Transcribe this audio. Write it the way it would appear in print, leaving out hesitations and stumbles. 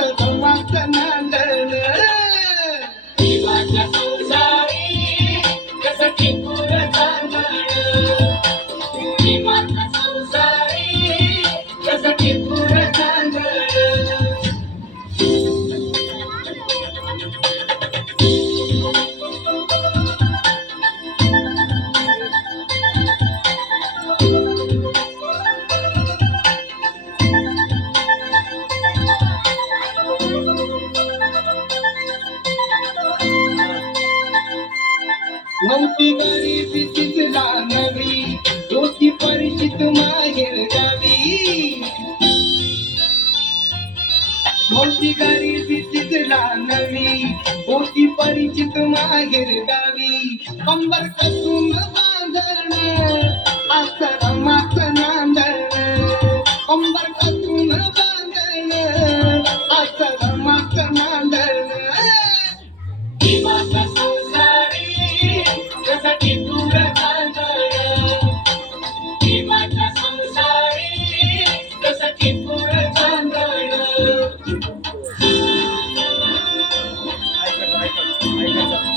आश्रमाचं नांदण जीवाच्या संसारी कसं टिपूर चांदण जीवाच्या संसारी कसं टिपूर चांदण नव्हती गरीबी तिथला नवी होती परिचित माहेर गावी नव्हती गरीबी तिथला नवी होती परिचित माहेर गावी कंबर कसून बांधण आश्रमाचं नांदण कंबर कसून बांधण आश्रमाचं नांदण जीवाचा संसारी कसं टिपूर चांदण जीवाचा संसारी कसं टिपूर चांदण ऐकायचं